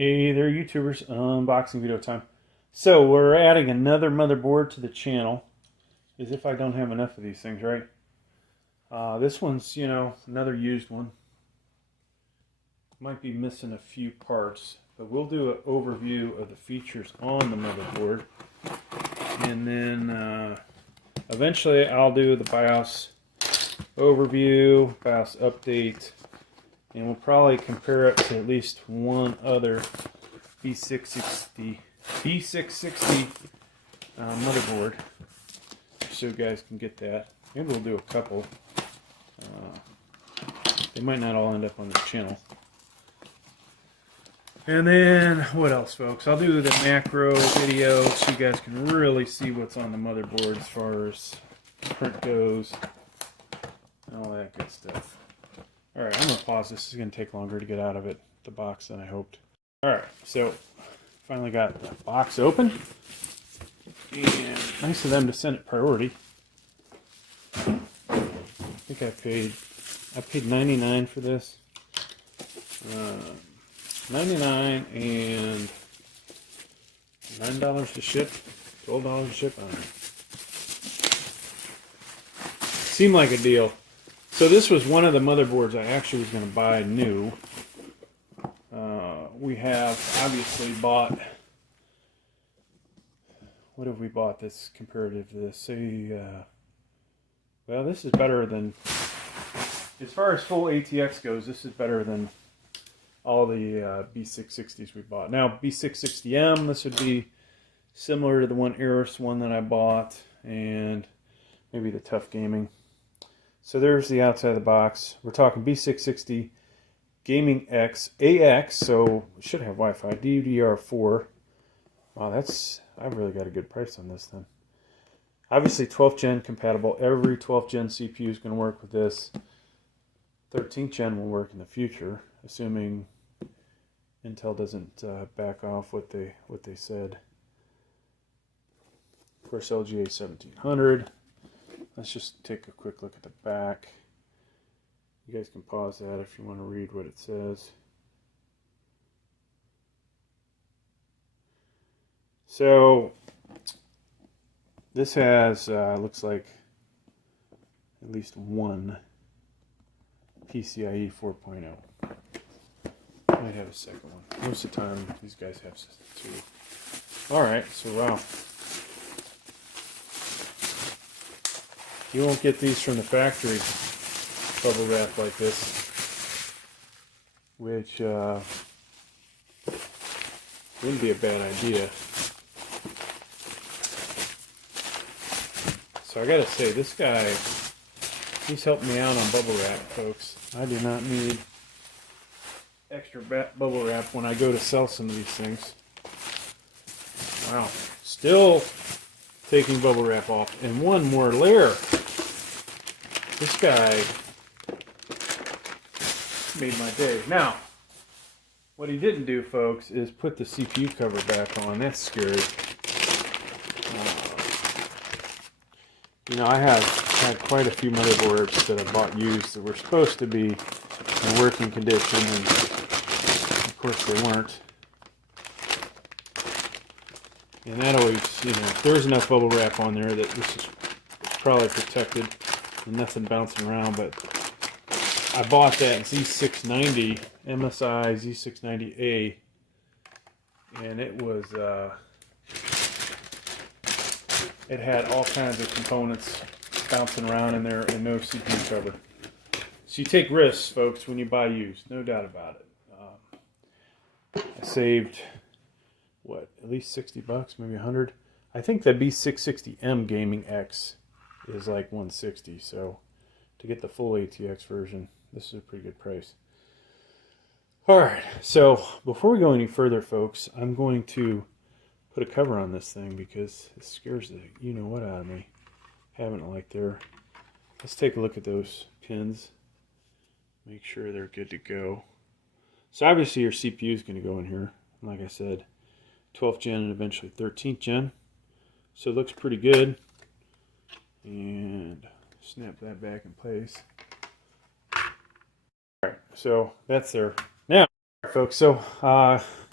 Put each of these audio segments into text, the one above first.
Hey there, YouTubers. Unboxing video time. So we're adding another motherboard to the channel. As if I don't have enough of these things, right? This one's, another used one. Might be missing a few parts, but we'll do an overview of the features on the motherboard. And then eventually I'll do the BIOS overview, BIOS update, and we'll probably compare it to at least one other B660 motherboard, so you guys can get that. Maybe we'll do a couple. They might not all end up on this channel. And then what else, folks? I'll do the macro video so you guys can really see what's on the motherboard as far as print goes and all that good stuff. Alright, I'm going to pause. This is going to take longer to get out of the box than I hoped. Alright, so finally got the box open. And nice of them to send it priority. I think I paid $99 for this. $99 and $9 to ship, $12 to ship. I don't know. Seemed like a deal. So this was one of the motherboards I actually was going to buy new. We have obviously bought, what have we bought that's comparative to this? Well, this is better than, as far as full ATX goes, this is better than all the B660s we bought. Now, B660M, this would be similar to the one Eris one that I bought, and maybe the Tough Gaming. So there's the outside of the box. We're talking B660 Gaming X AX, so we should have Wi-Fi, DDR4. Wow, I've really got a good price on this then. Obviously 12th gen compatible. Every 12th gen CPU is going to work with this. 13th gen will work in the future, assuming Intel doesn't back off what they said. Of course, LGA 1700. Let's just take a quick look at the back. You guys can pause that if you want to read what it says. So this has, looks like, at least one PCIe 4.0. Might have a second one. Most of the time, these guys have two. Alright, so wow. You won't get these from the factory bubble wrap like this, which wouldn't be a bad idea. So I gotta say, this guy, he's helped me out on bubble wrap, folks. I do not need extra bubble wrap when I go to sell some of these things. Wow, still taking bubble wrap off, and one more layer. This guy made my day. Now, what he didn't do, folks, is put the CPU cover back on. That's scary. I have had quite a few motherboards that I bought used that were supposed to be in working condition, and of course they weren't. And that always, if there's enough bubble wrap on there that this is probably protected and nothing bouncing around. But I bought that Z690, MSI Z690A, and it was, it had all kinds of components bouncing around in there and no CPU cover. So you take risks, folks, when you buy used, no doubt about it. I saved, what, at least 60 bucks, maybe 100. I think the B660M Gaming X is like 160, so to get the full ATX version, this is a pretty good price. Alright, so before we go any further, folks, I'm going to put a cover on this thing because it scares the you-know-what out of me. Having it like there. Let's take a look at those pins. Make sure they're good to go. So obviously your CPU is going to go in here. Like I said, 12th gen and eventually 13th gen. So it looks pretty good. And snap that back in place. Alright, so that's there. Now, folks, so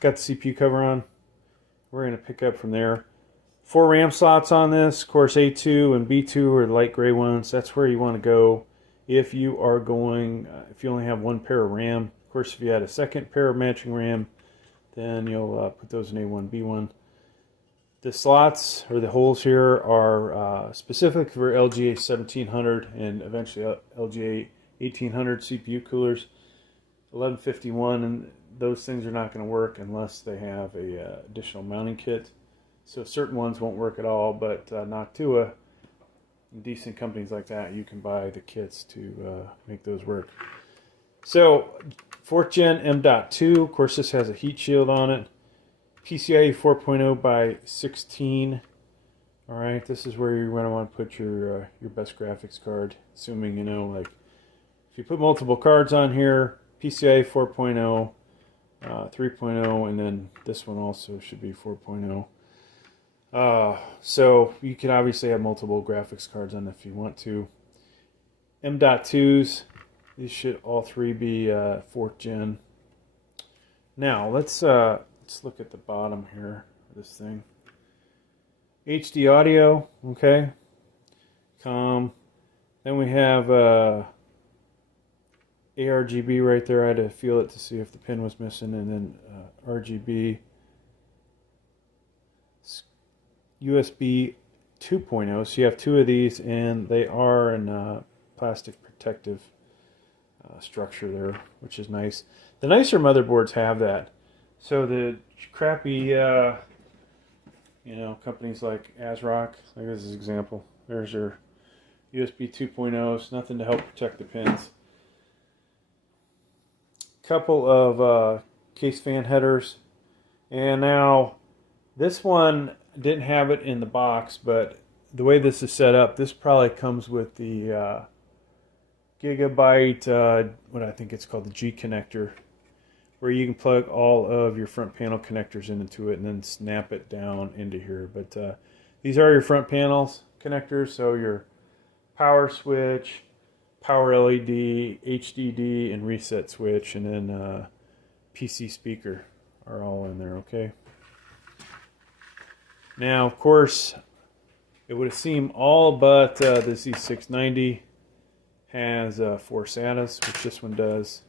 got the CPU cover on. We're going to pick up from there. 4 RAM slots on this. Of course, A2 and B2 are the light gray ones. That's where you want to go if you are going, if you only have 1 pair of RAM. Of course, if you had a second pair of matching RAM, then you'll put those in A1, B1. The slots, or the holes here, are specific for LGA 1700 and eventually LGA 1800 CPU coolers. 1151, and those things are not going to work unless they have a additional mounting kit. So certain ones won't work at all, but Noctua, decent companies like that, you can buy the kits to make those work. So 4th Gen M.2, of course this has a heat shield on it. PCIe 4.0 by 16. All right, this is where you're going to want to put your best graphics card, assuming, you know, like if you put multiple cards on here, PCIe 4.0, 3.0, and then this one also should be 4.0. So you can obviously have multiple graphics cards on if you want to. M.2s, these should all three be 4th gen. Now let's look at the bottom here of this thing. HD audio, okay. Then we have ARGB right there. I had to feel it to see if the pin was missing, and then RGB. USB 2.0, so you have 2 of these, and they are in plastic protective structure there, which is nice. The nicer motherboards have that. So the crappy, you know, companies like ASRock, like this is an example. There's your USB 2.0s, nothing to help protect the pins. Couple of case fan headers, and now this one didn't have it in the box, but the way this is set up, this probably comes with the Gigabyte, what I think it's called, the G connector, where you can plug all of your front panel connectors into it and then snap it down into here. But these are your front panels connectors, so your power switch, power LED, HDD, and reset switch, and then PC speaker are all in there, okay? Now, of course, it would seem all but the Z690 has 4 SATAs, which this one does.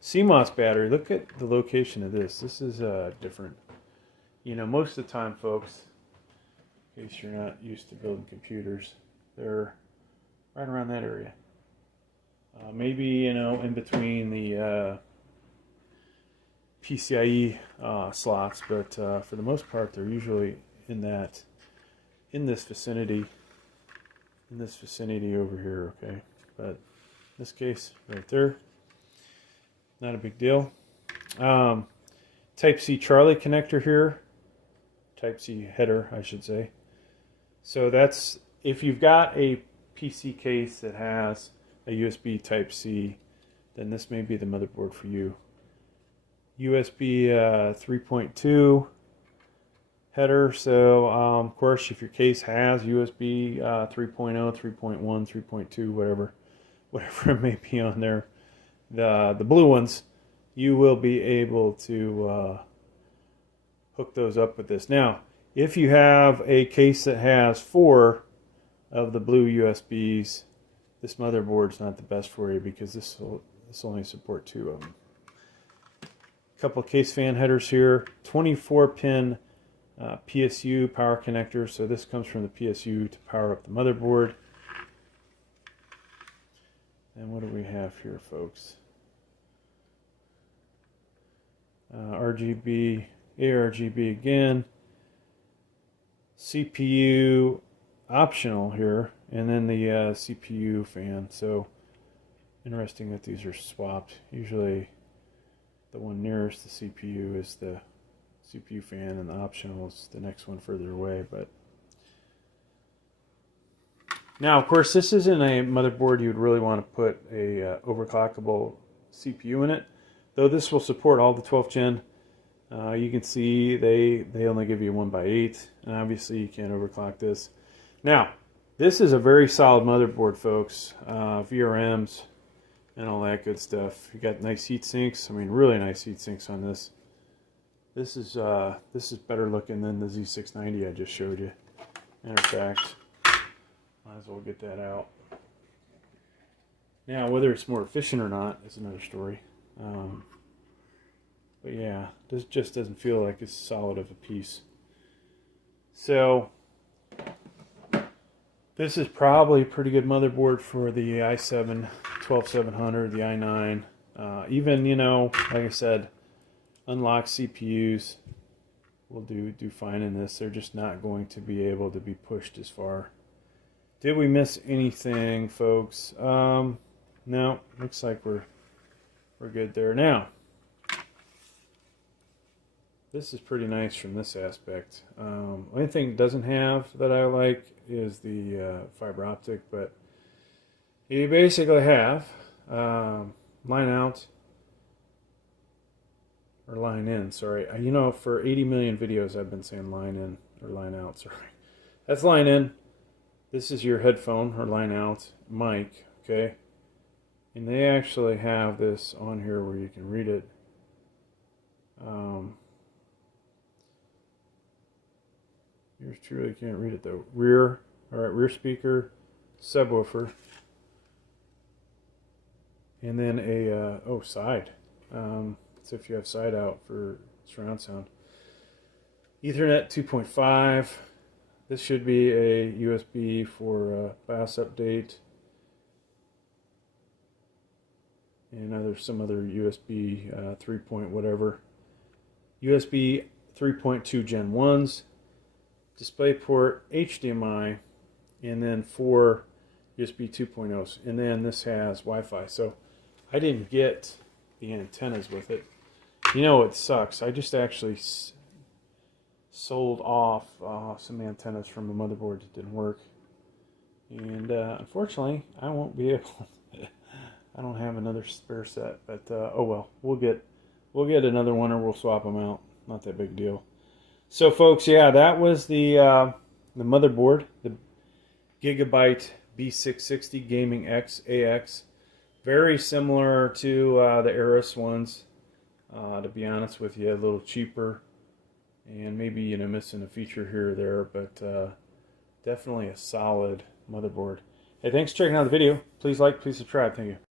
CMOS battery, look at the location of this. This is different. You know, most of the time, folks, in case you're not used to building computers, they're right around that area. Maybe, you know, in between the PCIe slots, but for the most part, they're usually in this vicinity over here, okay? But in this case, right there, not a big deal. Type C Charlie connector here, Type C header, I should say. So that's, if you've got a PC case that has a USB Type C, then this may be the motherboard for you. USB 3.2 header, so of course if your case has USB 3.0, 3.1, 3.2, whatever it may be on there, the blue ones, you will be able to hook those up with this. Now, if you have a case that has 4 of the blue USBs, this motherboard's not the best for you, because this only support 2 of them. A couple of case fan headers here, 24-pin PSU power connector, so this comes from the PSU to power up the motherboard. And what do we have here, folks? RGB, ARGB again, CPU optional here, and then the CPU fan. So interesting that these are swapped. Usually the one nearest the CPU is the CPU fan, and the optional is the next one further away. But now, of course, this isn't a motherboard you would really want to put a overclockable CPU in it, though this will support all the 12th gen. You can see they only give you 1x8, and obviously you can't overclock this. Now, this is a very solid motherboard, folks. VRMs and all that good stuff. You got nice heat sinks. I mean, really nice heat sinks on this. This is better looking than the Z690 I just showed you. Matter of fact, might as well get that out. Now, whether it's more efficient or not is another story. But yeah, this just doesn't feel like it's solid of a piece. So, this is probably a pretty good motherboard for the i7 12700, the i9. Even, you know, like I said, unlocked CPUs will do fine in this. They're just not going to be able to be pushed as far. Did we miss anything, folks? No, looks like we're good there. Now, this is pretty nice from this aspect. Only thing it doesn't have that I like is the fiber optic, but you basically have line out, or line in, sorry. You know, for 80 million videos I've been saying line in, or line out, sorry. That's line in. This is your headphone, or line out mic, okay? And they actually have this on here where you can read it. Yours truly can't read it though. Rear, alright, rear speaker, subwoofer, and then a, side. So if you have side out for surround sound. Ethernet 2.5. This should be a USB for BIOS update. And some other USB 3 point whatever. USB 3.2 Gen 1s. DisplayPort, HDMI, and then 4 USB 2.0s. And then this has Wi-Fi. So I didn't get the antennas with it. You know what sucks? I just actually sold off some antennas from a motherboard that didn't work. And unfortunately, I won't be able to. I don't have another spare set, but oh well, we'll get another one, or we'll swap them out. Not that big a deal. So, folks, yeah, that was the motherboard, the Gigabyte B660 Gaming X AX. Very similar to the Aorus ones. To be honest with you, a little cheaper, and maybe, you know, missing a feature here or there, but definitely a solid motherboard. Hey, thanks for checking out the video. Please like, please subscribe. Thank you.